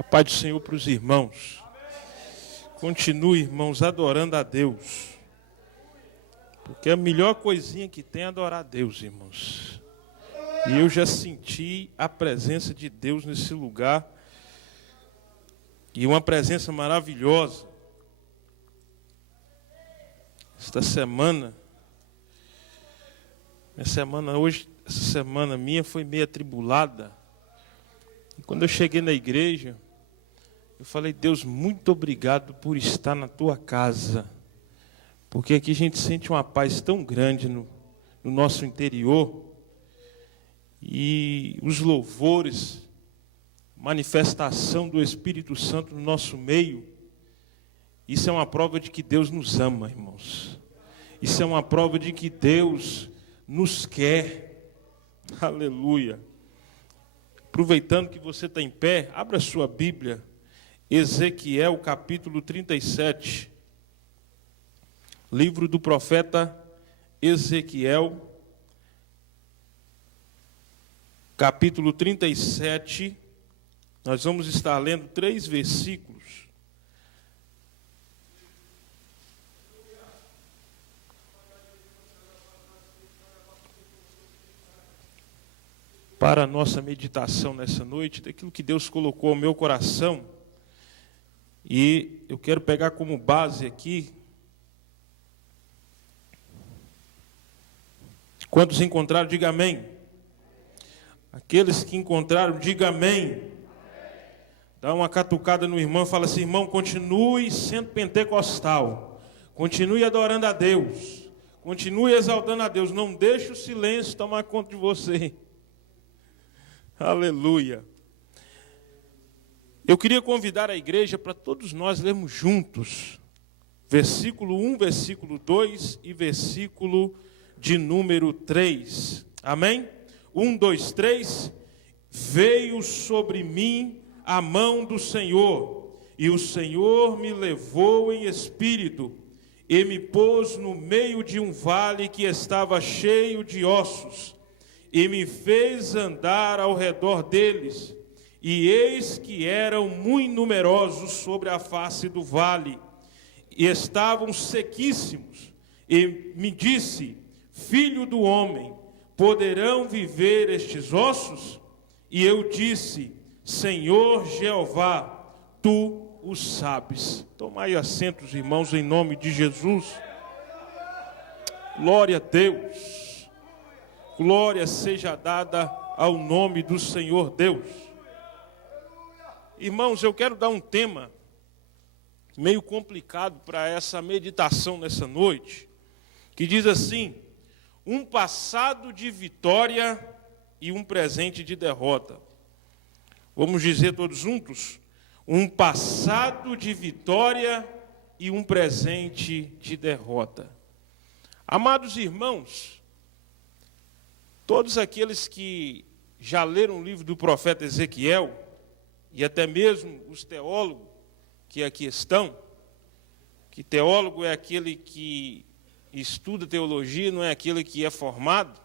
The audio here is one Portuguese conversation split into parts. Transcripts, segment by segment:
A paz do Senhor para os irmãos. Continue, irmãos, adorando a Deus. Porque a melhor coisinha que tem é adorar a Deus, irmãos. E eu já senti a presença de Deus nesse lugar. E uma presença maravilhosa. Essa semana minha foi meio atribulada. E quando eu cheguei na igreja, eu falei, Deus, muito obrigado por estar na tua casa. Porque aqui a gente sente uma paz tão grande no nosso interior. E os louvores, manifestação do Espírito Santo no nosso meio, isso é uma prova de que Deus nos ama, irmãos. Isso é uma prova de que Deus nos quer. Aleluia. Aproveitando que você está em pé, abra sua Bíblia, Ezequiel capítulo 37. Livro do profeta Ezequiel, capítulo 37. Nós vamos estar lendo 3 versículos. Para a nossa meditação nessa noite, daquilo que Deus colocou ao meu coração. E eu quero pegar como base aqui. Quantos encontraram, diga amém. Aqueles que encontraram, diga amém. Dá uma catucada no irmão e fala assim, irmão, continue sendo pentecostal. Continue adorando a Deus. Continue exaltando a Deus. Não deixe o silêncio tomar conta de você. Aleluia. Eu queria convidar a igreja para todos nós lermos juntos. Versículo 1, versículo 2 e versículo de número 3. Amém? 1, 2, 3. Veio sobre mim a mão do Senhor, e o Senhor me levou em espírito, e me pôs no meio de um vale que estava cheio de ossos, e me fez andar ao redor deles, e eis que eram muito numerosos sobre a face do vale, e estavam sequíssimos, e me disse, filho do homem, poderão viver estes ossos? E eu disse, Senhor Jeová, tu o sabes. Tomai assentos, irmãos, em nome de Jesus. Glória a Deus. Glória seja dada ao nome do Senhor Deus. Irmãos, eu quero dar um tema meio complicado para essa meditação nessa noite, que diz assim, um passado de vitória e um presente de derrota. Vamos dizer todos juntos? Um passado de vitória e um presente de derrota. Amados irmãos, todos aqueles que já leram o livro do profeta Ezequiel, e até mesmo os teólogos que aqui estão, que teólogo é aquele que estuda teologia, não é aquele que é formado,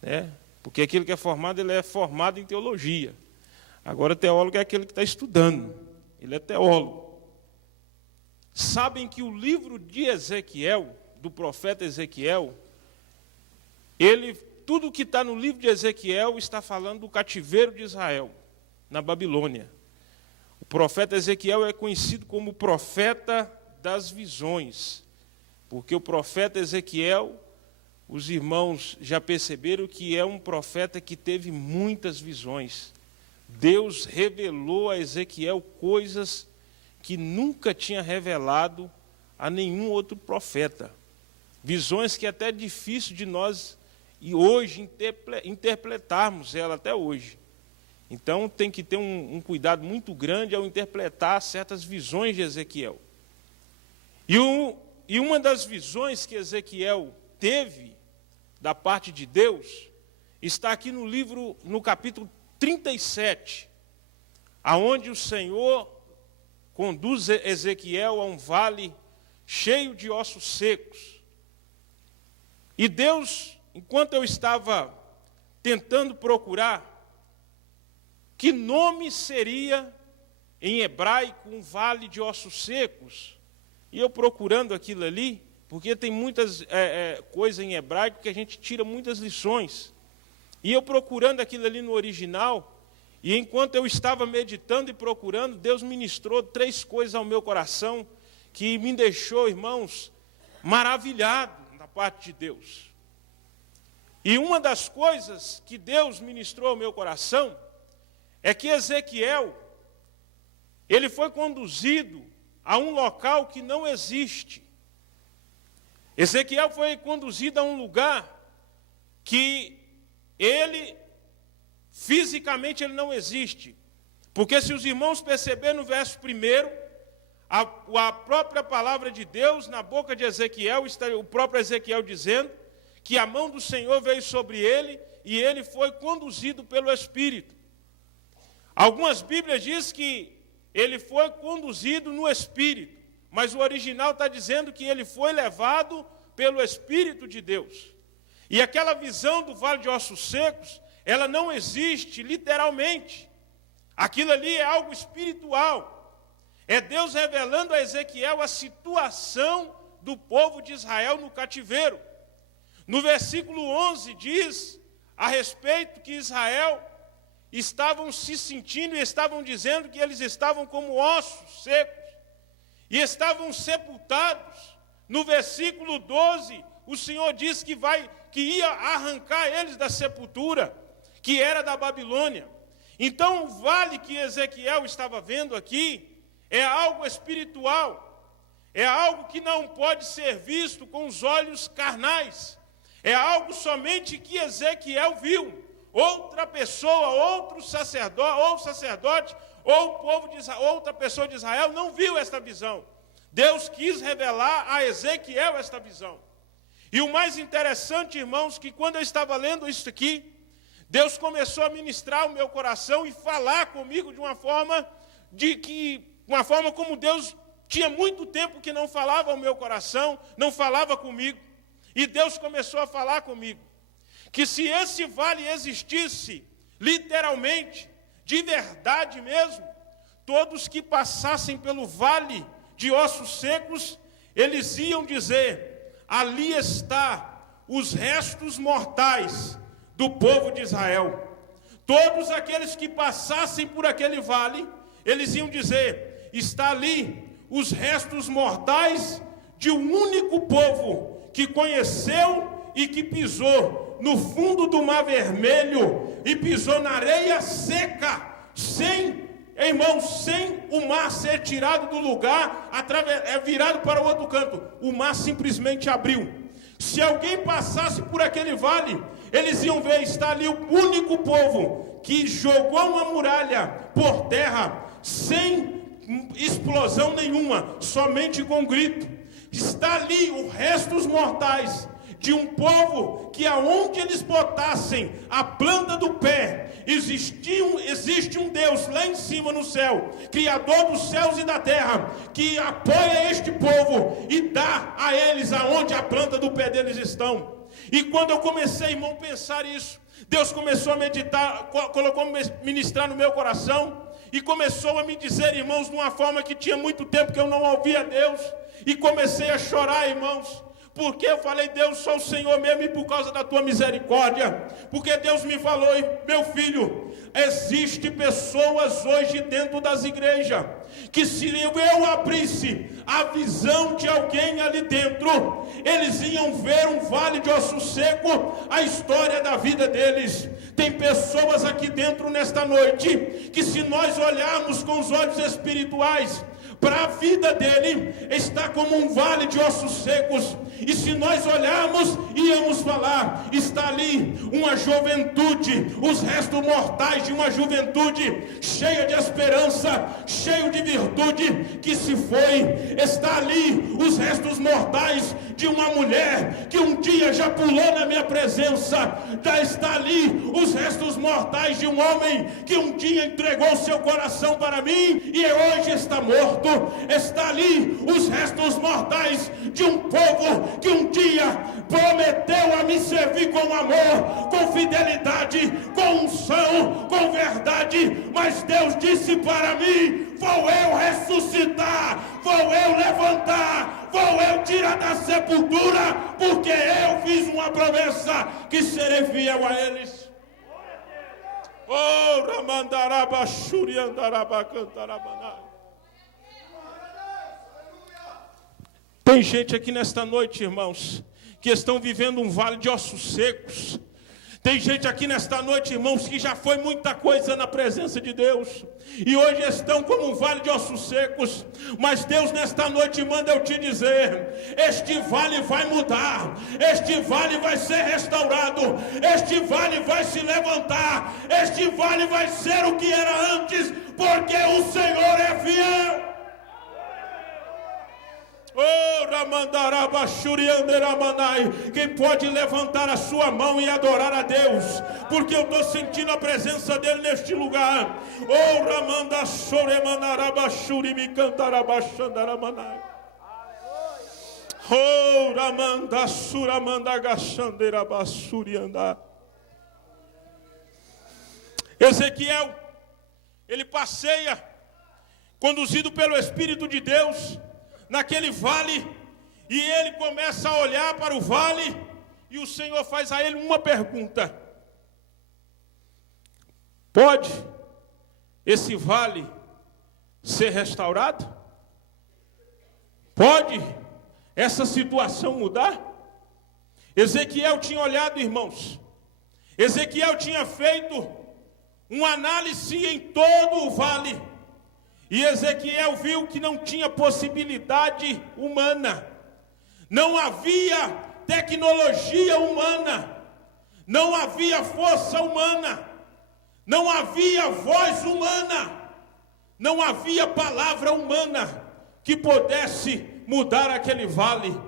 né? Porque aquele que é formado, ele é formado em teologia. Agora, teólogo é aquele que está estudando, ele é teólogo. Sabem que o livro de Ezequiel, do profeta Ezequiel, tudo que está no livro de Ezequiel está falando do cativeiro de Israel, na Babilônia. O profeta Ezequiel é conhecido como o profeta das visões, porque o profeta Ezequiel, os irmãos já perceberam que é um profeta que teve muitas visões. Deus revelou a Ezequiel coisas que nunca tinha revelado a nenhum outro profeta. Visões que até é difícil de nós e hoje interpretarmos ela até hoje. Então tem que ter um cuidado muito grande ao interpretar certas visões de Ezequiel. E uma das visões que Ezequiel teve da parte de Deus está aqui no livro, no capítulo 37, aonde o Senhor conduz Ezequiel a um vale cheio de ossos secos. E Deus, enquanto eu estava tentando procurar que nome seria em hebraico um vale de ossos secos. E eu procurando aquilo ali, porque tem muitas coisas em hebraico que a gente tira muitas lições. E eu procurando aquilo ali no original, e enquanto eu estava meditando e procurando, Deus ministrou 3 coisas ao meu coração que me deixou, irmãos, maravilhado da parte de Deus. E uma das coisas que Deus ministrou ao meu coração é que Ezequiel, ele foi conduzido a um local que não existe. Ezequiel foi conduzido a um lugar que fisicamente ele não existe. Porque se os irmãos perceberem no verso 1, a própria palavra de Deus, na boca de Ezequiel, está o próprio Ezequiel dizendo que a mão do Senhor veio sobre ele e ele foi conduzido pelo Espírito. Algumas Bíblias dizem que ele foi conduzido no Espírito, mas o original está dizendo que ele foi levado pelo Espírito de Deus. E aquela visão do vale de ossos secos, ela não existe literalmente. Aquilo ali é algo espiritual. É Deus revelando a Ezequiel a situação do povo de Israel no cativeiro. No versículo 11 diz a respeito que Israel estavam se sentindo e estavam dizendo que eles estavam como ossos secos e estavam sepultados. No versículo 12, o Senhor diz que ia arrancar eles da sepultura, que era da Babilônia. Então, o vale que Ezequiel estava vendo aqui é algo espiritual, é algo que não pode ser visto com os olhos carnais, é algo somente que Ezequiel viu. Outra pessoa, outro sacerdote, ou o povo de Israel, outra pessoa de Israel não viu esta visão. Deus quis revelar a Ezequiel esta visão. E o mais interessante, irmãos, que quando eu estava lendo isso aqui, Deus começou a ministrar o meu coração e falar comigo de uma forma como Deus tinha muito tempo que não falava ao meu coração, não falava comigo. E Deus começou a falar comigo que se esse vale existisse, literalmente, de verdade mesmo, todos que passassem pelo vale de ossos secos, eles iam dizer: ali está os restos mortais do povo de Israel. Todos aqueles que passassem por aquele vale, eles iam dizer: está ali os restos mortais de um único povo que conheceu e que pisou no fundo do Mar Vermelho e pisou na areia seca, sem o mar ser tirado do lugar, virado para o outro canto. O mar simplesmente abriu. Se alguém passasse por aquele vale, eles iam ver: está ali o único povo que jogou uma muralha por terra, sem explosão nenhuma, somente com grito. Está ali o resto dos mortais de um povo que aonde eles botassem a planta do pé, existe um Deus lá em cima no céu, Criador dos céus e da terra, que apoia este povo e dá a eles aonde a planta do pé deles estão. E quando eu comecei, irmão, a pensar isso, Deus começou a meditar, colocou a ministrar no meu coração, e começou a me dizer, irmãos, de uma forma que tinha muito tempo que eu não ouvia Deus, e comecei a chorar, irmãos, porque eu falei: Deus, só o Senhor mesmo, e por causa da tua misericórdia, porque Deus me falou: meu filho, existe pessoas hoje dentro das igrejas, que se eu abrisse a visão de alguém ali dentro, eles iam ver um vale de osso seco, a história da vida deles. Tem pessoas aqui dentro nesta noite, que se nós olharmos com os olhos espirituais, para a vida dele, está como um vale de ossos secos. E se nós olharmos, íamos falar: está ali uma juventude, os restos mortais de uma juventude cheia de esperança, cheio de virtude, que se foi. Está ali os restos mortais de uma mulher que um dia já pulou na minha presença. Está ali os restos mortais de um homem que um dia entregou seu coração para mim e hoje está morto. Está ali os restos mortais de um povo que um dia prometeu a me servir com amor, com fidelidade, com unção, com verdade. idade, mas Deus disse para mim: vou eu ressuscitar, vou eu levantar, vou eu tirar da sepultura, porque eu fiz uma promessa que serei fiel a eles. Oh, Ramandaraba, Shuriandaraba, Cantarabanai. Tem gente aqui nesta noite, irmãos, que estão vivendo um vale de ossos secos. Tem gente aqui nesta noite, irmãos, que já foi muita coisa na presença de Deus e hoje estão como um vale de ossos secos. Mas Deus nesta noite manda eu te dizer: este vale vai mudar, este vale vai ser restaurado, este vale vai se levantar, este vale vai ser o que era antes, porque o Senhor é fiel. Oh, Ramandaraba, Shurianderamanai. Quem pode levantar a sua mão e adorar a Deus, porque eu estou sentindo a presença dele neste lugar. Oh, Ramanda Shoremanaraba, Shurimicantaraba, Xandaramanai. Oh, Ramanda Suramanda Gachanderaba, Surianda. Ezequiel, ele passeia, conduzido pelo Espírito de Deus, naquele vale, e ele começa a olhar para o vale, e o Senhor faz a ele uma pergunta: pode esse vale ser restaurado? Pode essa situação mudar? Ezequiel tinha olhado, irmãos, Ezequiel tinha feito uma análise em todo o vale, e Ezequiel viu que não tinha possibilidade humana, não havia tecnologia humana, não havia força humana, não havia voz humana, não havia palavra humana que pudesse mudar aquele vale.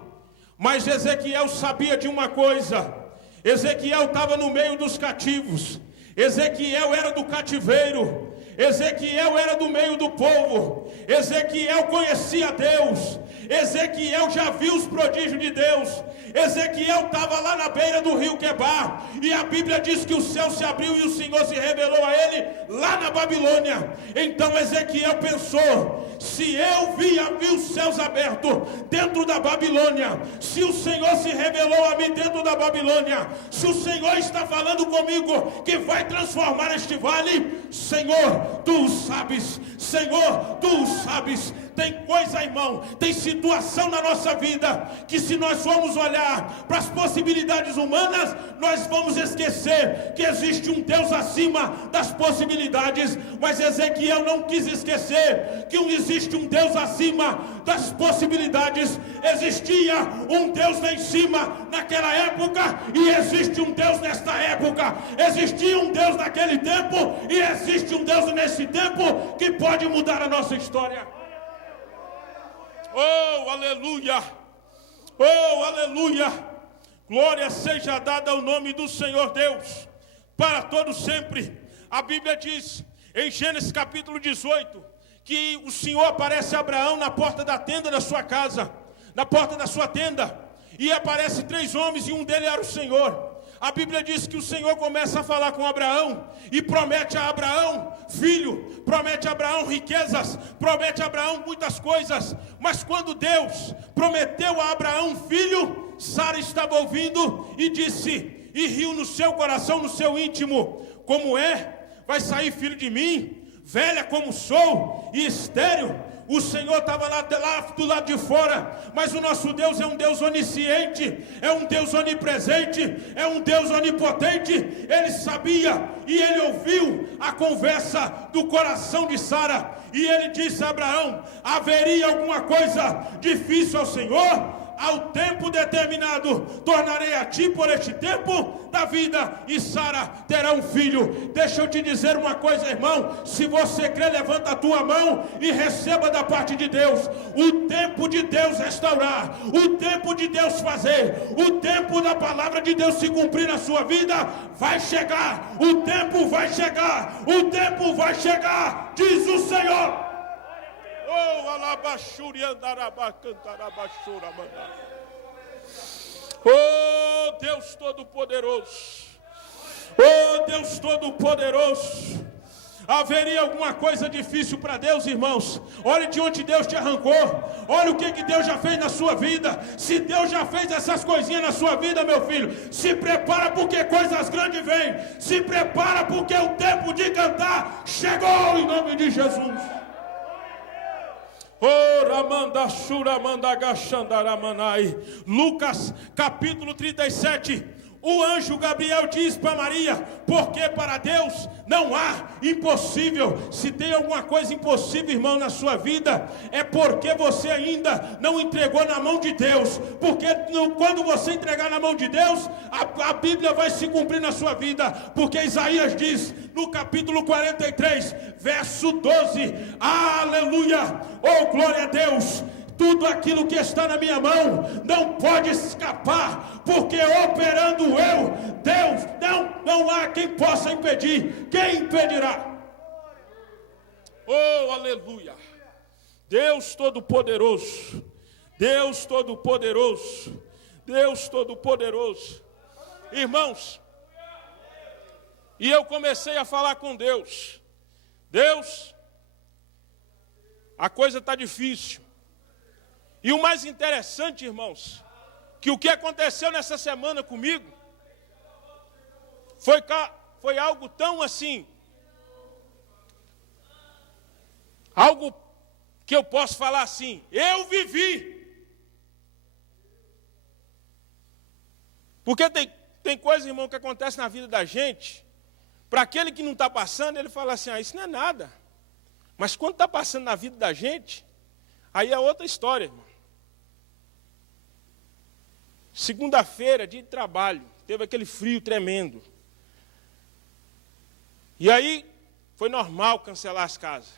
Mas Ezequiel sabia de uma coisa: Ezequiel estava no meio dos cativos, Ezequiel era do cativeiro, Ezequiel era do meio do povo, Ezequiel conhecia Deus, Ezequiel já viu os prodígios de Deus. Ezequiel estava lá na beira do rio Quebar, e a Bíblia diz que o céu se abriu e o Senhor se revelou a ele lá na Babilônia. Então Ezequiel pensou: se eu vi os céus abertos dentro da Babilônia, se o Senhor se revelou a mim dentro da Babilônia, se o Senhor está falando comigo que vai transformar este vale, Senhor, Tu o sabes, Senhor, Tu o sabes. Tem coisa, irmão, tem situação na nossa vida que, se nós formos olhar para as possibilidades humanas, nós vamos esquecer que existe um Deus acima das possibilidades. Mas Ezequiel não quis esquecer que existe um Deus acima das possibilidades. Existia um Deus lá em cima naquela época, e existe um Deus nesta época. Existia um Deus naquele tempo, e existe um Deus nesse tempo que pode mudar a nossa história. Oh, aleluia! Oh, aleluia! Glória seja dada ao nome do Senhor Deus, para todo sempre. A Bíblia diz, em Gênesis capítulo 18, que o Senhor aparece a Abraão na porta da tenda da sua casa, na porta da sua tenda, e aparece 3 homens, e um deles era o Senhor. A Bíblia diz que o Senhor começa a falar com Abraão e promete a Abraão filho, promete a Abraão riquezas, promete a Abraão muitas coisas. Mas quando Deus prometeu a Abraão filho, Sara estava ouvindo e disse, e riu no seu coração, no seu íntimo: como é? Vai sair filho de mim, velha como sou e estéril? O Senhor estava lá do lado de fora, mas o nosso Deus é um Deus onisciente, é um Deus onipresente, é um Deus onipotente. Ele sabia e ele ouviu a conversa do coração de Sara, e ele disse a Abraão: haveria alguma coisa difícil ao Senhor? Ao tempo determinado, tornarei a ti por este tempo da vida, e Sara terá um filho. Deixa eu te dizer uma coisa, irmão, se você crê, levanta a tua mão e receba da parte de Deus. O tempo de Deus restaurar, o tempo de Deus fazer, o tempo da palavra de Deus se cumprir na sua vida, vai chegar, o tempo vai chegar, o tempo vai chegar, diz o Senhor. Oh, alabachuri andaraba cantarabachura mandar. Oh, Deus Todo-Poderoso. Oh, Deus Todo-Poderoso. Haveria alguma coisa difícil para Deus, irmãos? Olhe de onde Deus te arrancou. Olha o que Deus já fez na sua vida. Se Deus já fez essas coisinhas na sua vida, meu filho, se prepara porque coisas grandes vêm. Se prepara porque o tempo de cantar chegou em nome de Jesus. Lucas capítulo 37. O anjo Gabriel diz para Maria, porque para Deus não há impossível. Se tem alguma coisa impossível, irmão, na sua vida, é porque você ainda não entregou na mão de Deus. Porque quando você entregar na mão de Deus, a Bíblia vai se cumprir na sua vida. Porque Isaías diz, no capítulo 43, verso 12, aleluia, oh glória a Deus. Tudo aquilo que está na minha mão não pode escapar, porque operando eu, Deus, não há quem possa impedir. Quem impedirá? Oh, aleluia! Deus Todo-Poderoso, Deus Todo-Poderoso, Deus Todo-Poderoso. Irmãos, e eu comecei a falar com Deus. Deus, a coisa está difícil. E o mais interessante, irmãos, que o que aconteceu nessa semana comigo foi algo tão assim, algo que eu posso falar assim, eu vivi. Porque tem coisa, irmão, que acontece na vida da gente, para aquele que não está passando, ele fala assim, isso não é nada. Mas quando está passando na vida da gente, aí é outra história, irmão. Segunda-feira, dia de trabalho, teve aquele frio tremendo. E aí, foi normal cancelar as casas.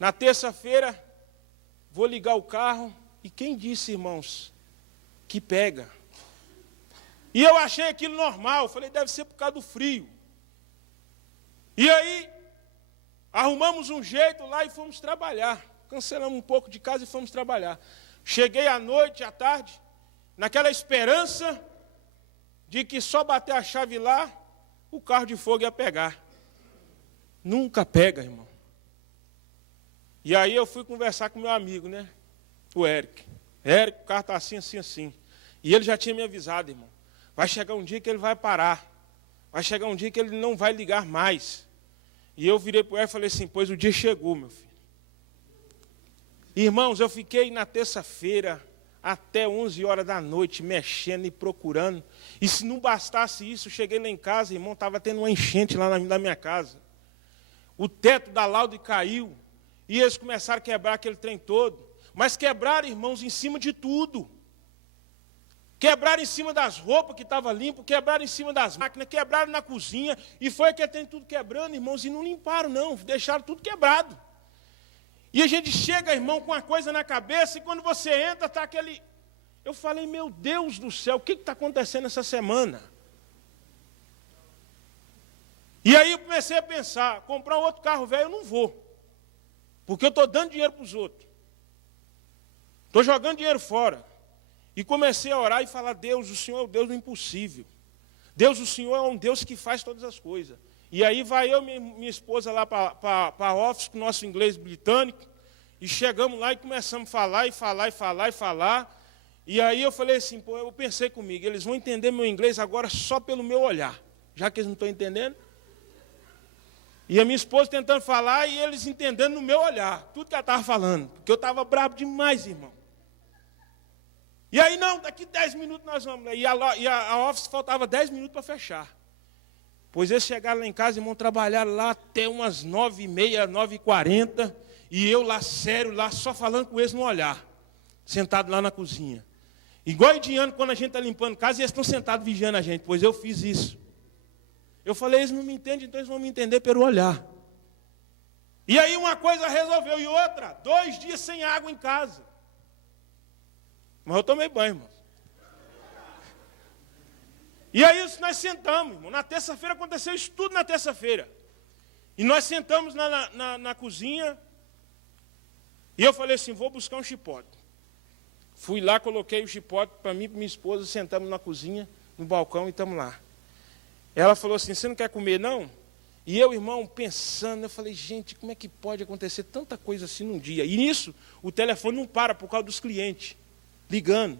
Na terça-feira, vou ligar o carro, e quem disse, irmãos, que pega? E eu achei aquilo normal, falei, deve ser por causa do frio. E aí, arrumamos um jeito lá e fomos trabalhar. Cancelamos um pouco de casa e fomos trabalhar. Cheguei à noite, à tarde, naquela esperança de que só bater a chave lá, o carro de fogo ia pegar. Nunca pega, irmão. E aí eu fui conversar com meu amigo, né? O Érico. Érico, o carro está assim, assim, assim. E ele já tinha me avisado, irmão. Vai chegar um dia que ele vai parar. Vai chegar um dia que ele não vai ligar mais. E eu virei para o Érico e falei assim, pois o dia chegou, meu filho. Irmãos, eu fiquei na terça-feira até 11 horas da noite, mexendo e procurando. E se não bastasse isso, cheguei lá em casa, irmão, estava tendo uma enchente lá na minha casa. O teto da laude caiu, e eles começaram a quebrar aquele trem todo. Mas quebraram, irmãos, em cima de tudo. Quebraram em cima das roupas que estavam limpas, quebraram em cima das máquinas, quebraram na cozinha, e foi que tem tudo quebrando, irmãos, e não limparam não, deixaram tudo quebrado. E a gente chega, irmão, com uma coisa na cabeça, e quando você entra, está aquele... Eu falei, meu Deus do céu, o que está acontecendo essa semana? E aí eu comecei a pensar, comprar um outro carro velho eu não vou. Porque eu estou dando dinheiro para os outros. Estou jogando dinheiro fora. E comecei a orar e falar, Deus, o Senhor é o Deus do impossível. Deus, o Senhor é um Deus que faz todas as coisas. E aí vai eu e minha esposa lá para a office com o nosso inglês britânico, e chegamos lá e começamos a falar. E aí eu falei assim, pô, eu pensei comigo, eles vão entender meu inglês agora só pelo meu olhar, já que eles não estão entendendo. E a minha esposa tentando falar e eles entendendo no meu olhar, tudo que ela estava falando, porque eu estava bravo demais, irmão. E aí, não, daqui 10 minutos nós vamos. E a office faltava 10 minutos para fechar. Pois eles chegaram lá em casa e vão trabalhar lá até umas 9h30, 9h40, e eu lá sério, lá só falando com eles no olhar, sentado lá na cozinha. Igual indiano, quando a gente está limpando casa, e eles estão sentados vigiando a gente, pois eu fiz isso. Eu falei, eles não me entendem, então eles vão me entender pelo olhar. E aí uma coisa resolveu, e outra, 2 dias sem água em casa. Mas eu tomei banho, irmão. E aí nós sentamos, irmão. Na terça-feira aconteceu isso tudo na terça-feira. E nós sentamos na cozinha. E eu falei assim, vou buscar um chipote. Fui lá, coloquei o chipote para mim e para minha esposa, sentamos na cozinha, no balcão e estamos lá. Ela falou assim, você não quer comer não? E eu, irmão, pensando, eu falei, gente, como é que pode acontecer tanta coisa assim num dia? E nisso, o telefone não para por causa dos clientes ligando.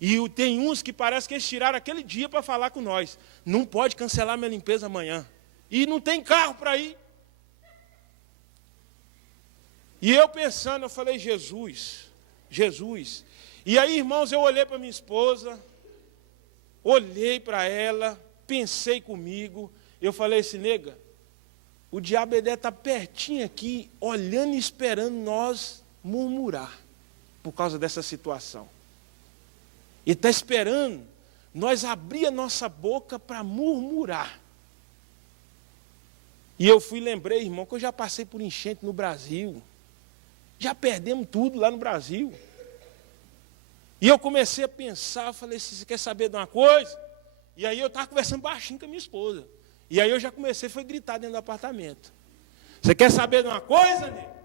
E tem uns que parece que eles tiraram aquele dia para falar com nós. Não pode cancelar minha limpeza amanhã. E não tem carro para ir. E eu pensando, eu falei, Jesus. E aí, irmãos, eu olhei para minha esposa, olhei para ela, pensei comigo, eu falei assim, nega, o diabo deve estar pertinho aqui, olhando e esperando nós murmurar, por causa dessa situação. Ele está esperando nós abrir a nossa boca para murmurar. E eu lembrei, irmão, que eu já passei por enchente no Brasil. Já perdemos tudo lá no Brasil. E eu comecei a pensar, eu falei, você quer saber de uma coisa? E aí eu estava conversando baixinho com a minha esposa. E aí eu já comecei a gritar dentro do apartamento. Você quer saber de uma coisa, nego?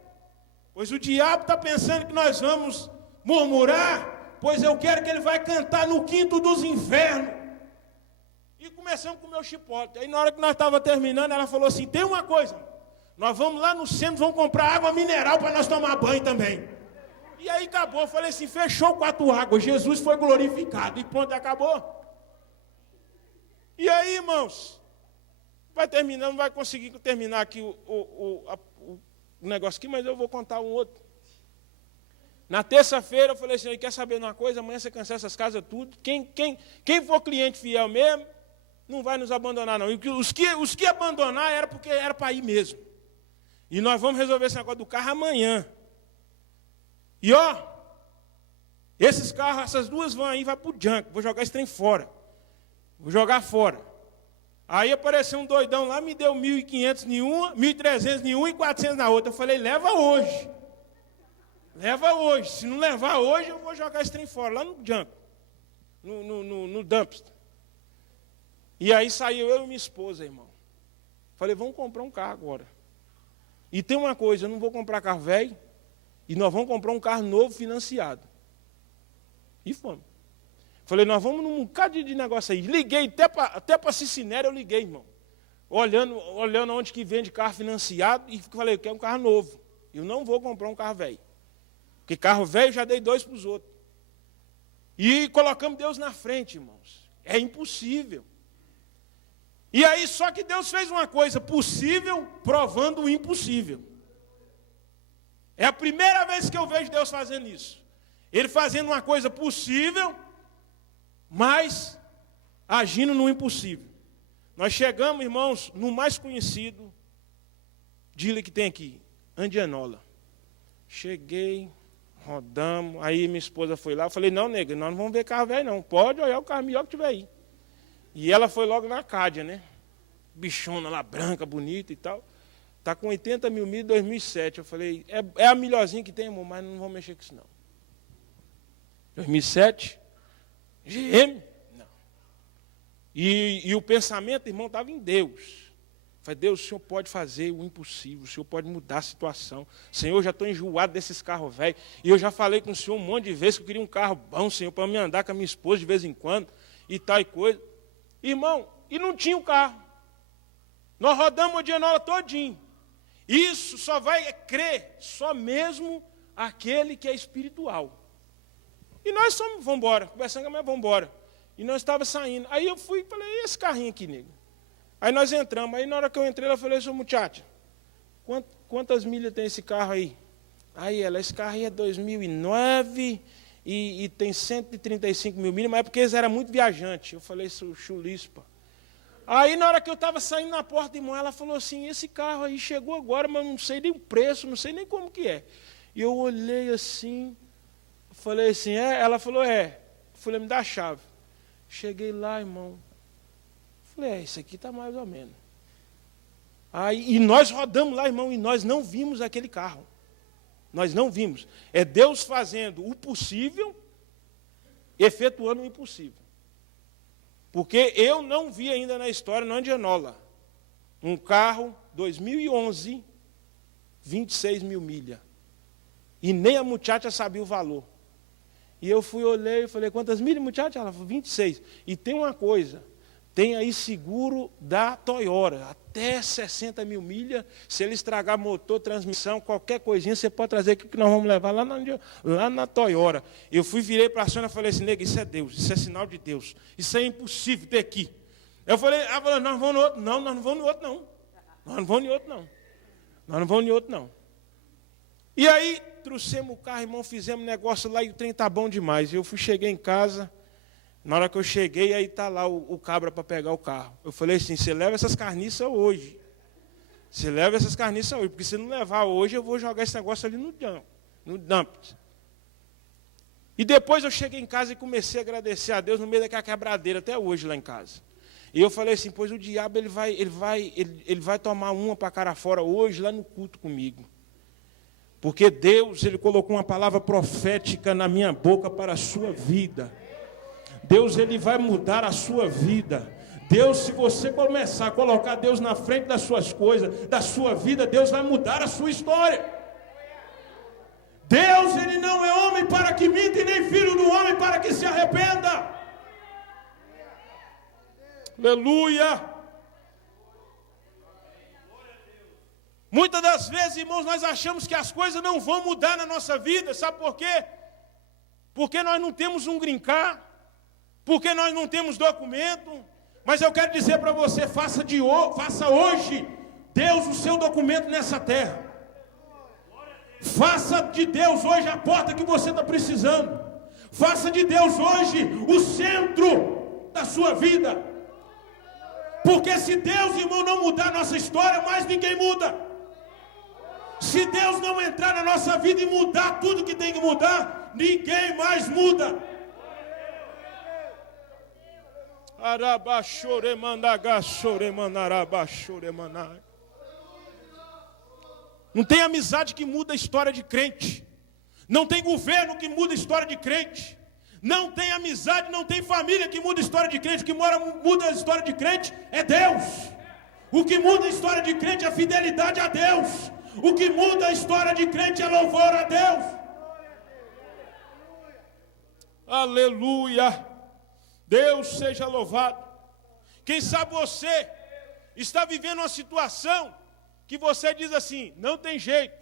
Pois o diabo está pensando que nós vamos murmurar, pois eu quero que ele vai cantar no quinto dos infernos. E começamos com o meu chipote. Aí na hora que nós estávamos terminando, ela falou assim, tem uma coisa, nós vamos lá no centro, vamos comprar água mineral para nós tomar banho também. E aí acabou, eu falei assim, fechou 4 águas, Jesus foi glorificado. E pronto, acabou. E aí, irmãos, vai terminando, não vai conseguir terminar aqui o negócio aqui, mas eu vou contar um outro. Na terça-feira eu falei assim, quer saber de uma coisa? Amanhã você cancela essas casas tudo. Quem for cliente fiel mesmo, não vai nos abandonar não. E os que abandonar era porque era para ir mesmo. E nós vamos resolver esse negócio do carro amanhã. E ó, esses carros, essas 2 vans aí vai para o junk, vou jogar esse trem fora. Vou jogar fora. Aí apareceu um doidão lá, me deu 1.500 em uma, 1.300 em uma e 400 na outra. Eu falei, leva hoje. Leva hoje. Se não levar hoje, eu vou jogar esse trem fora, lá no junk. No dumpster. E aí saiu eu e minha esposa, irmão. Falei, vamos comprar um carro agora. E tem uma coisa, eu não vou comprar carro velho, e nós vamos comprar um carro novo financiado. E fomos. Falei, nós vamos num bocado de negócio aí. Liguei, até para Cicinera eu liguei, irmão. Olhando onde que vende carro financiado, e falei, eu quero um carro novo. Eu não vou comprar um carro velho. Porque carro velho eu já dei 2 para os outros. E colocamos Deus na frente, irmãos. É impossível. E aí, só que Deus fez uma coisa possível, provando o impossível. É a primeira vez que eu vejo Deus fazendo isso. Ele fazendo uma coisa possível, mas agindo no impossível. Nós chegamos, irmãos, no mais conhecido dealer que tem aqui, Indianola. Cheguei, rodamos, aí minha esposa foi lá, eu falei, não, nega, nós não vamos ver carro velho não, pode olhar o carro melhor que tiver aí. E ela foi logo na Cádia, né? Bichona lá, branca, bonita e tal. Está com 80 mil milhas 2007. Eu falei, é a melhorzinha que tem, irmão, mas não vou mexer com isso não. 2007, GM? Não. E o pensamento, irmão, estava em Deus. Eu falei, Deus, o Senhor pode fazer o impossível, o Senhor pode mudar a situação. Senhor, eu já estou enjoado desses carros velhos. E eu já falei com o Senhor um monte de vezes que eu queria um carro bom, Senhor, para me andar com a minha esposa de vez em quando, e tal e coisa. Irmão, e não tinha o carro. Nós rodamos o Indianola todinho. Isso só vai crer, só mesmo aquele que é espiritual. E nós vamos embora, conversando com a minha, vamos embora. E nós estávamos saindo. Aí eu fui e falei, e esse carrinho aqui, nego? Aí nós entramos. Aí na hora que eu entrei, ela falou, seu muchacho, quantas milhas tem esse carro aí? Aí ela, esse carro aí é 2009 e tem 135 mil milhas, mas é porque eles eram muito viajantes. Eu falei, isso chulispa. Aí na hora que eu estava saindo na porta, irmão, ela falou assim, esse carro aí chegou agora, mas não sei nem o preço, não sei nem como que é. E eu olhei assim, falei assim, ela falou, Eu falei, me dá a chave. Cheguei lá, irmão. Falei, isso aqui está mais ou menos. Aí, e nós rodamos lá, irmão, e nós não vimos aquele carro. Nós não vimos. É Deus fazendo o possível, efetuando o impossível. Porque eu não vi ainda na história, no Indianola, um carro 2011, 26 mil milhas. E nem a muchacha sabia o valor. E eu olhei e falei, quantas milhas, muchacha? Ela falou, 26. E tem uma coisa, tem aí seguro da Toyota, até 60 mil milhas. Se ele estragar motor, transmissão, qualquer coisinha, você pode trazer aqui que nós vamos levar lá na Toyota. Eu virei para a Sônia e falei assim, nega, isso é Deus, isso é sinal de Deus. Isso é impossível ter aqui. Ela falou, nós vamos no outro. Não, nós não vamos no outro, não. Nós não vamos no outro, não. Nós não vamos no outro, não. E aí, trouxemos o carro, irmão, fizemos negócio lá e o trem está bom demais. Cheguei em casa, na hora que eu cheguei, aí está lá o cabra para pegar o carro. Eu falei assim, você leva essas carniças hoje. Você leva essas carniças hoje, porque se não levar hoje, eu vou jogar esse negócio ali no dump. E depois eu cheguei em casa e comecei a agradecer a Deus no meio daquela quebradeira, até hoje lá em casa. E eu falei assim, pois o diabo ele vai tomar uma para cara fora hoje, lá no culto comigo. Porque Deus, ele colocou uma palavra profética na minha boca para a sua vida. Deus, ele vai mudar a sua vida. Deus, se você começar a colocar Deus na frente das suas coisas, da sua vida, Deus vai mudar a sua história. Deus, ele não é homem para que minta e nem filho do homem para que se arrependa. Aleluia. Muitas das vezes, irmãos, nós achamos que as coisas não vão mudar na nossa vida. Sabe por quê? Porque nós não temos um green card, porque nós não temos documento. Mas eu quero dizer para você, faça hoje Deus o seu documento nessa terra. Faça de Deus hoje a porta que você está precisando. Faça de Deus hoje o centro da sua vida. Porque se Deus, irmão, não mudar a nossa história, mais ninguém muda. Se Deus não entrar na nossa vida e mudar tudo que tem que mudar, ninguém mais muda. Não tem amizade que muda a história de crente. Não tem governo que muda a história de crente. Não tem amizade, não tem família que muda a história de crente. O que muda a história de crente é Deus. O que muda a história de crente é a fidelidade a Deus. O que muda a história de crente é louvor a Deus. Aleluia. Deus seja louvado. Quem sabe você está vivendo uma situação que você diz assim, não tem jeito.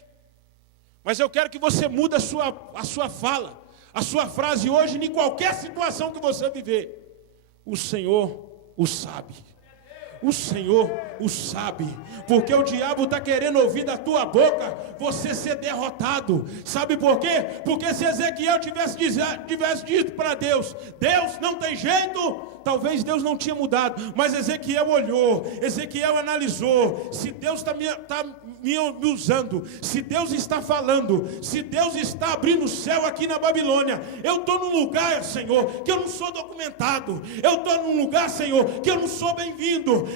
Mas eu quero que você mude a sua fala. A sua frase hoje, em qualquer situação que você viver, o Senhor o sabe. O Senhor o sabe, porque o diabo está querendo ouvir da tua boca você ser derrotado. Sabe por quê? Porque se Ezequiel tivesse dito para Deus, Deus não tem jeito, talvez Deus não tinha mudado. Mas Ezequiel olhou, Ezequiel analisou. Se Deus está me usando, se Deus está falando, se Deus está abrindo o céu aqui na Babilônia, eu estou num lugar, Senhor, que eu não sou documentado. Eu estou num lugar, Senhor, que eu não sou bem-vindo.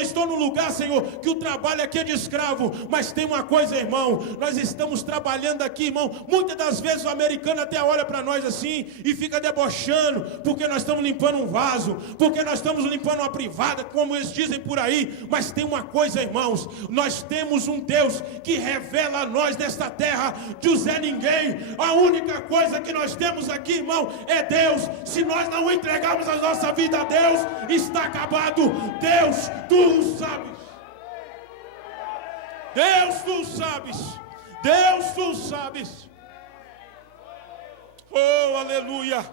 Estou num lugar, Senhor, que o trabalho aqui é de escravo. Mas tem uma coisa, irmão, nós estamos trabalhando aqui, irmão. Muitas das vezes o americano até olha para nós assim e fica debochando, porque nós estamos limpando um vaso, porque nós estamos limpando uma privada, como eles dizem por aí. Mas tem uma coisa, irmãos, nós temos um Deus que revela a nós nesta terra de Zé Ninguém. A única coisa que nós temos aqui, irmão, é Deus. Se nós não entregarmos a nossa vida a Deus, está acabado. Deus, tu sabes. Deus, tu sabes. Deus, tu sabes. Oh, aleluia.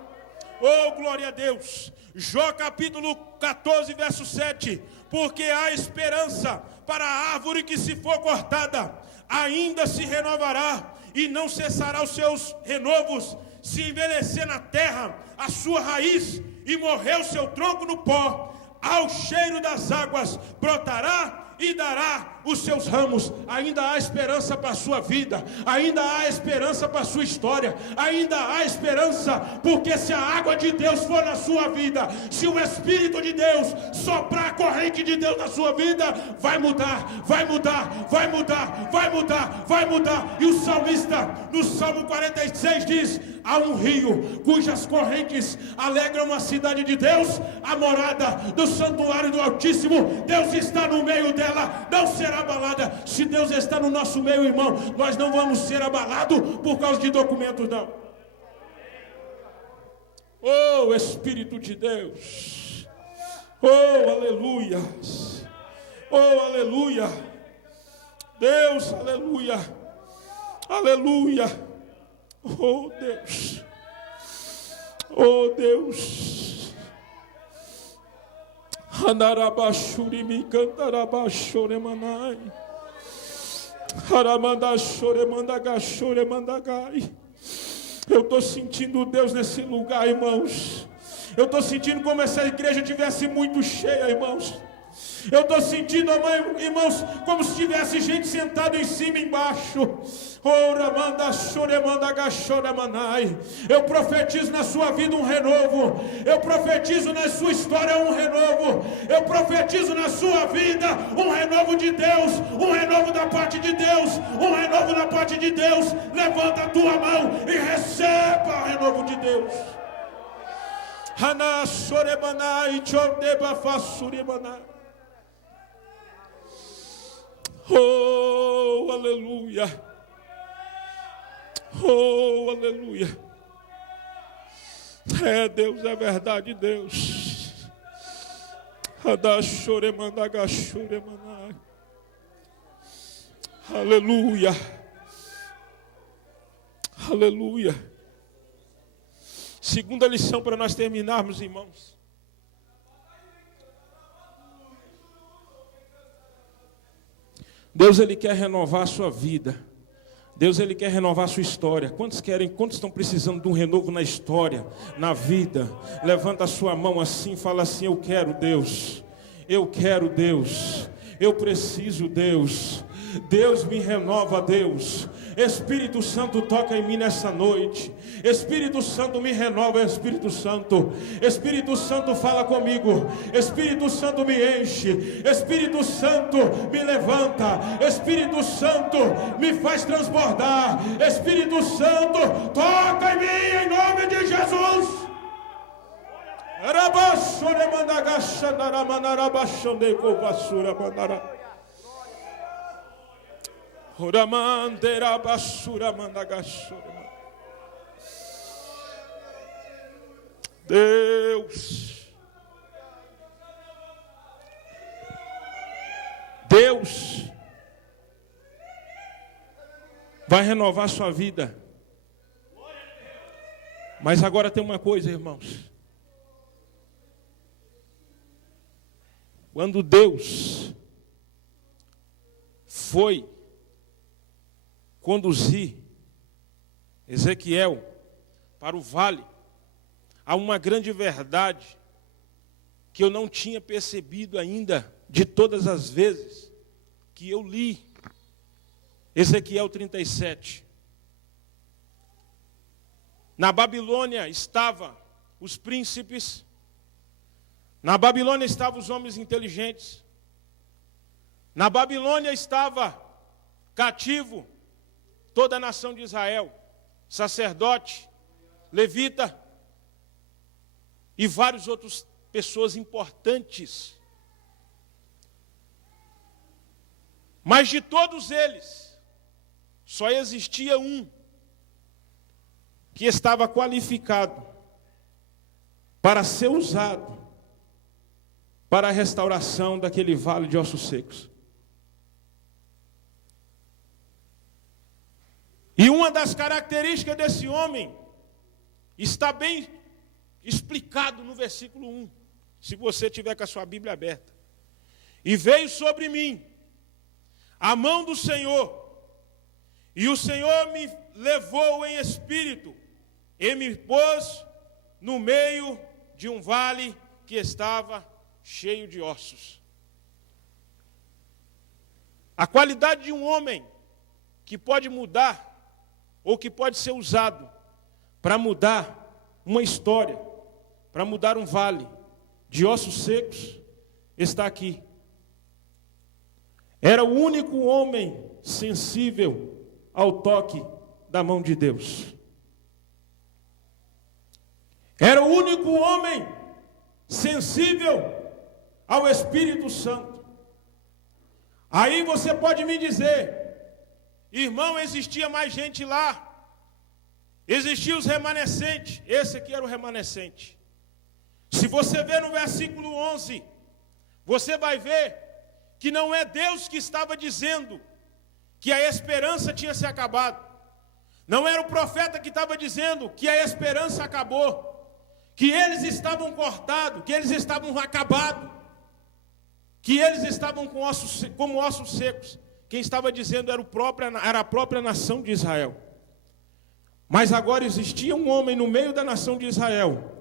Oh, glória a Deus. Jó capítulo 14, verso 7. Porque há esperança para a árvore que se for cortada, ainda se renovará e não cessará os seus renovos. Se envelhecer na terra a sua raiz e morrer o seu tronco no pó, ao cheiro das águas brotará e dará os seus ramos. Ainda há esperança para a sua vida, ainda há esperança para a sua história, ainda há esperança, porque se a água de Deus for na sua vida, se o Espírito de Deus soprar a corrente de Deus na sua vida, vai mudar, vai mudar, vai mudar, vai mudar, vai mudar. E o salmista, no Salmo 46 diz, há um rio cujas correntes alegram a cidade de Deus, a morada do santuário do Altíssimo. Deus está no meio dela, não será abalada. Se Deus está no nosso meio, irmão, nós não vamos ser abalados por causa de documentos, não. Oh, Espírito de Deus, Oh, aleluia. Oh, aleluia. Deus, aleluia. Aleluia. Oh, Deus. Oh, Deus. Andarabashuri me cantarabashore manai. Aramandashore mandagashore mandagai. Eu estou sentindo Deus nesse lugar, irmãos. Eu estou sentindo como essa igreja estivesse muito cheia, irmãos. Eu estou sentindo, irmãos, como se tivesse gente sentada em cima e embaixo. Eu profetizo na sua vida um renovo. Eu profetizo na sua história um renovo. Eu profetizo na sua vida um renovo de Deus. Um renovo da parte de Deus. Um renovo da parte de Deus. Levanta a tua mão e receba o renovo de Deus. Oh, aleluia. Oh, aleluia. É Deus, é verdade, Deus. Aleluia. Aleluia. Segunda lição para nós terminarmos, irmãos. Deus, Ele quer renovar a sua vida. Deus, Ele quer renovar a sua história. Quantos estão precisando de um renovo na história, na vida? Levanta a sua mão assim e fala assim: eu quero, Deus. Eu quero, Deus. Eu preciso, Deus. Deus me renova, Deus. Espírito Santo, toca em mim nessa noite. Espírito Santo, me renova, Espírito Santo. Espírito Santo, fala comigo. Espírito Santo, me enche. Espírito Santo, me levanta. Espírito Santo, me faz transbordar. Espírito Santo, toca em mim em nome de Jesus. Deus, Deus vai renovar a sua vida. Mas agora tem uma coisa, irmãos. Quando Deus foi conduzir Ezequiel para o vale, há uma grande verdade que eu não tinha percebido ainda de todas as vezes que eu li Ezequiel 37. Na Babilônia estavam os príncipes, na Babilônia estavam os homens inteligentes, na Babilônia estava cativo toda a nação de Israel, sacerdote, levita e várias outras pessoas importantes. Mas de todos eles, só existia um que estava qualificado para ser usado para a restauração daquele vale de ossos secos. E uma das características desse homem está bem explicado no versículo 1, se você tiver com a sua Bíblia aberta. E veio sobre mim a mão do Senhor, e o Senhor me levou em espírito, e me pôs no meio de um vale que estava cheio de ossos. A qualidade de um homem que pode mudar, ou que pode ser usado para mudar uma história, para mudar um vale de ossos secos, está aqui. Era o único homem sensível ao toque da mão de Deus. Era o único homem sensível ao Espírito Santo. Aí você pode me dizer: irmão, existia mais gente lá. Existiam os remanescentes. Esse aqui era o remanescente. Se você ver no versículo 11, você vai ver que não é Deus que estava dizendo que a esperança tinha se acabado. Não era o profeta que estava dizendo que a esperança acabou, que eles estavam cortados, que eles estavam acabados, que eles estavam como ossos secos. Quem estava dizendo era a própria nação de Israel. Mas agora existia um homem no meio da nação de Israel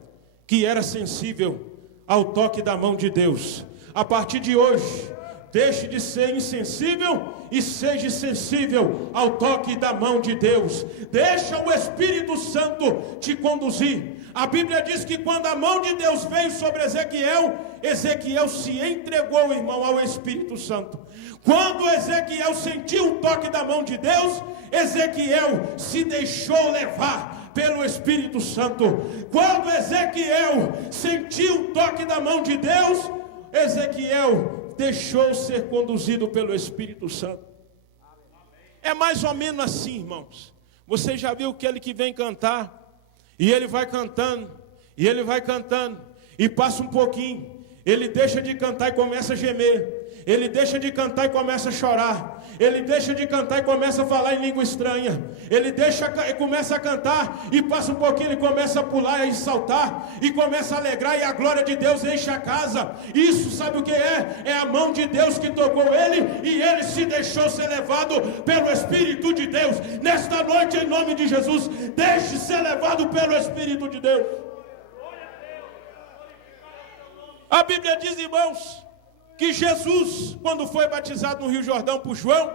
que era sensível ao toque da mão de Deus. A partir de hoje, deixe de ser insensível e seja sensível ao toque da mão de Deus. Deixa o Espírito Santo te conduzir. A Bíblia diz que quando a mão de Deus veio sobre Ezequiel, Ezequiel se entregou, irmão, ao Espírito Santo. Quando Ezequiel sentiu o toque da mão de Deus, Ezequiel se deixou levar pelo Espírito Santo. Quando Ezequiel sentiu o toque da mão de Deus, Ezequiel deixou ser conduzido pelo Espírito Santo. É mais ou menos assim, irmãos. Você já viu aquele que vem cantar, e ele vai cantando, e ele vai cantando, e passa um pouquinho, ele deixa de cantar e começa a gemer. Ele deixa de cantar e começa a chorar. Ele deixa de cantar e começa a falar em língua estranha. Ele começa a cantar e passa um pouquinho, ele começa a pular e saltar e começa a alegrar, e a glória de Deus enche a casa. Isso sabe o que é? É a mão de Deus que tocou ele, e ele se deixou ser levado pelo Espírito de Deus. Nesta noite, em nome de Jesus, deixe ser levado pelo Espírito de Deus. A Bíblia diz, irmãos, que Jesus, quando foi batizado no Rio Jordão por João,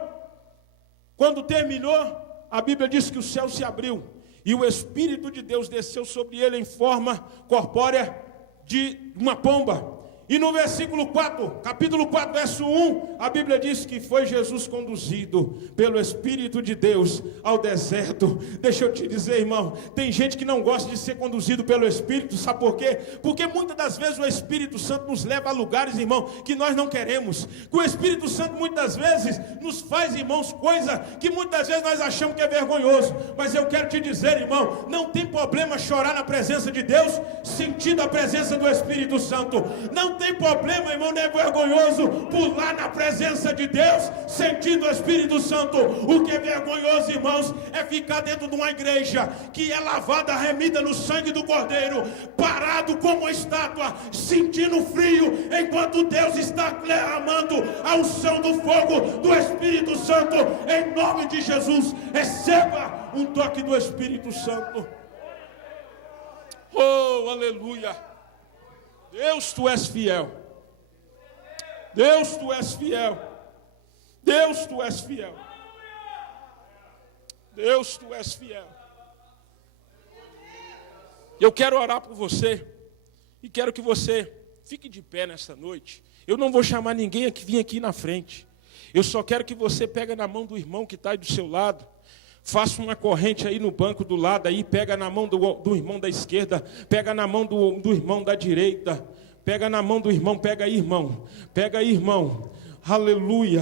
quando terminou, a Bíblia diz que o céu se abriu e o Espírito de Deus desceu sobre ele em forma corpórea de uma pomba. E no versículo 4, capítulo 4, verso 1, a Bíblia diz que foi Jesus conduzido pelo Espírito de Deus ao deserto. Deixa eu te dizer, irmão, tem gente que não gosta de ser conduzido pelo Espírito, sabe por quê? Porque muitas das vezes o Espírito Santo nos leva a lugares, irmão, que nós não queremos. Que o Espírito Santo muitas vezes nos faz, irmãos, coisa que muitas vezes nós achamos que é vergonhoso. Mas eu quero te dizer, irmão, não tem problema chorar na presença de Deus, sentindo a presença do Espírito Santo. Não tem problema, irmão, não é vergonhoso pular na presença de Deus, sentindo o Espírito Santo. O que é vergonhoso, irmãos, é ficar dentro de uma igreja que é lavada, remida no sangue do Cordeiro, parado como uma estátua, sentindo frio, enquanto Deus está derramando a unção do fogo do Espírito Santo. Em nome de Jesus, receba um toque do Espírito Santo. Oh, aleluia. Deus, tu és fiel. Deus, tu és fiel. Deus, tu és fiel. Deus, tu és fiel. Eu quero orar por você e quero que você fique de pé nessa noite. Eu não vou chamar ninguém a vir aqui na frente. Eu só quero que você pegue na mão do irmão que está aí do seu lado. Faça uma corrente aí no banco do lado, aí pega na mão do irmão da esquerda, pega na mão do irmão da direita, pega na mão do irmão, pega aí, irmão, aleluia,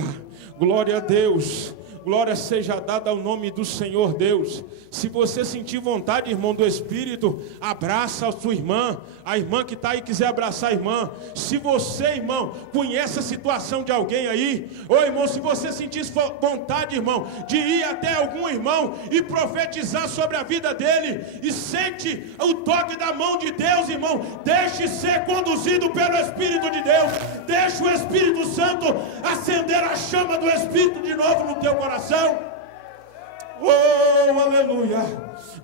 glória a Deus, glória seja dada ao nome do Senhor Deus. Se você sentir vontade, irmão, do Espírito, abraça a sua irmã, a irmã que está aí quiser abraçar a irmã. Se você, irmão, conhece a situação de alguém aí, ô irmão, se você sentir vontade, irmão, de ir até algum irmão e profetizar sobre a vida dele, e sente o toque da mão de Deus, irmão, deixe ser conduzido pelo Espírito de Deus. Deixe o Espírito Santo acender a chama do Espírito de novo no teu coração. Oh, aleluia.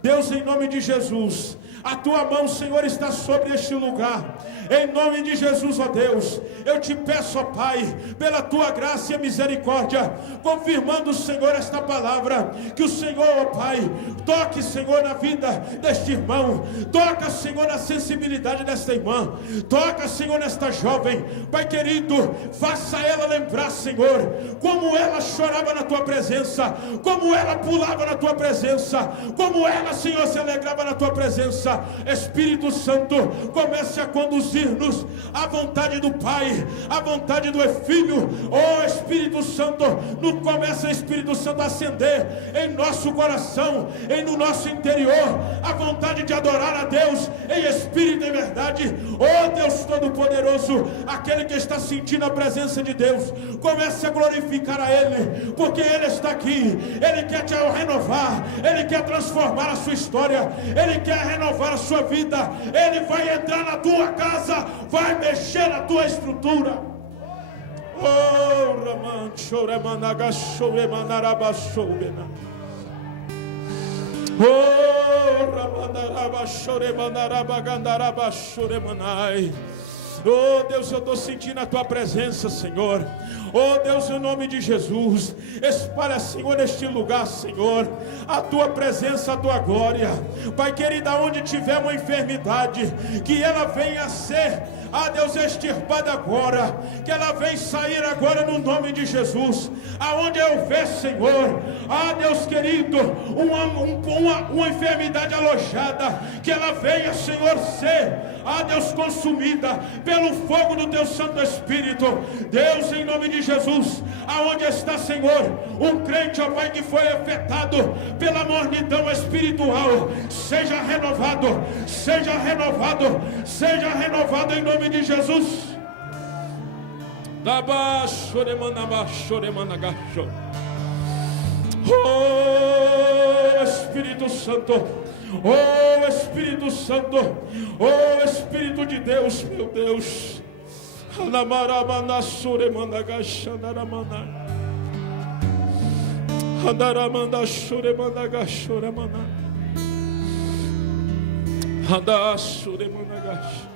Deus, em nome de Jesus, a tua mão, Senhor, está sobre este lugar. Em nome de Jesus, ó Deus, eu te peço, ó Pai, pela tua graça e misericórdia, confirmando, Senhor, esta palavra, que o Senhor, ó Pai, toque, Senhor, na vida deste irmão, toca, Senhor, na sensibilidade desta irmã, toca, Senhor, nesta jovem, Pai querido, faça ela lembrar, Senhor, como ela chorava na tua presença, como ela pulava na tua presença, como ela, Senhor, se alegrava na tua presença. casa. Espírito Santo, comece a conduzir-nos à vontade do Pai, à vontade do Filho. Oh Espírito Santo, comece, Espírito Santo, a acender em nosso coração, no nosso interior, a vontade de adorar a Deus em espírito e em verdade. Oh Deus Todo-Poderoso, aquele que está sentindo a presença de Deus, comece a glorificar a Ele, porque Ele está aqui. Ele quer te renovar, Ele quer transformar a sua história, Ele quer renovar a sua vida. Ele vai entrar na tua casa, vai mexer na tua estrutura. Oh, Raman, Choremanaga, Choremanaraba, Chorena. Oh, Ramanaraba, Choremanaraba, Gandaraba, Choremanai. Oh Deus, eu estou sentindo a tua presença, Senhor. Oh Deus, em nome de Jesus, espalha, Senhor, neste lugar, Senhor, a tua presença, a tua glória. Pai querido, onde tiver uma enfermidade, que ela venha a ser, Deus, extirpada agora, que ela venha sair agora no nome de Jesus. Aonde houver, Senhor, Deus querido, uma enfermidade alojada, que ela venha, Senhor, ser, Deus, consumida pelo fogo do teu Santo Espírito. Deus, em nome de Jesus, aonde está, Senhor, um crente, ó Pai, que foi afetado pela mornidão espiritual, seja renovado, seja renovado, seja renovado em nome de Jesus. Oh Espírito Santo, oh Espírito Santo, oh Espírito de Deus, meu Deus. Andaramanda Shuremanda Gashoramana. Handa Suremana Gash.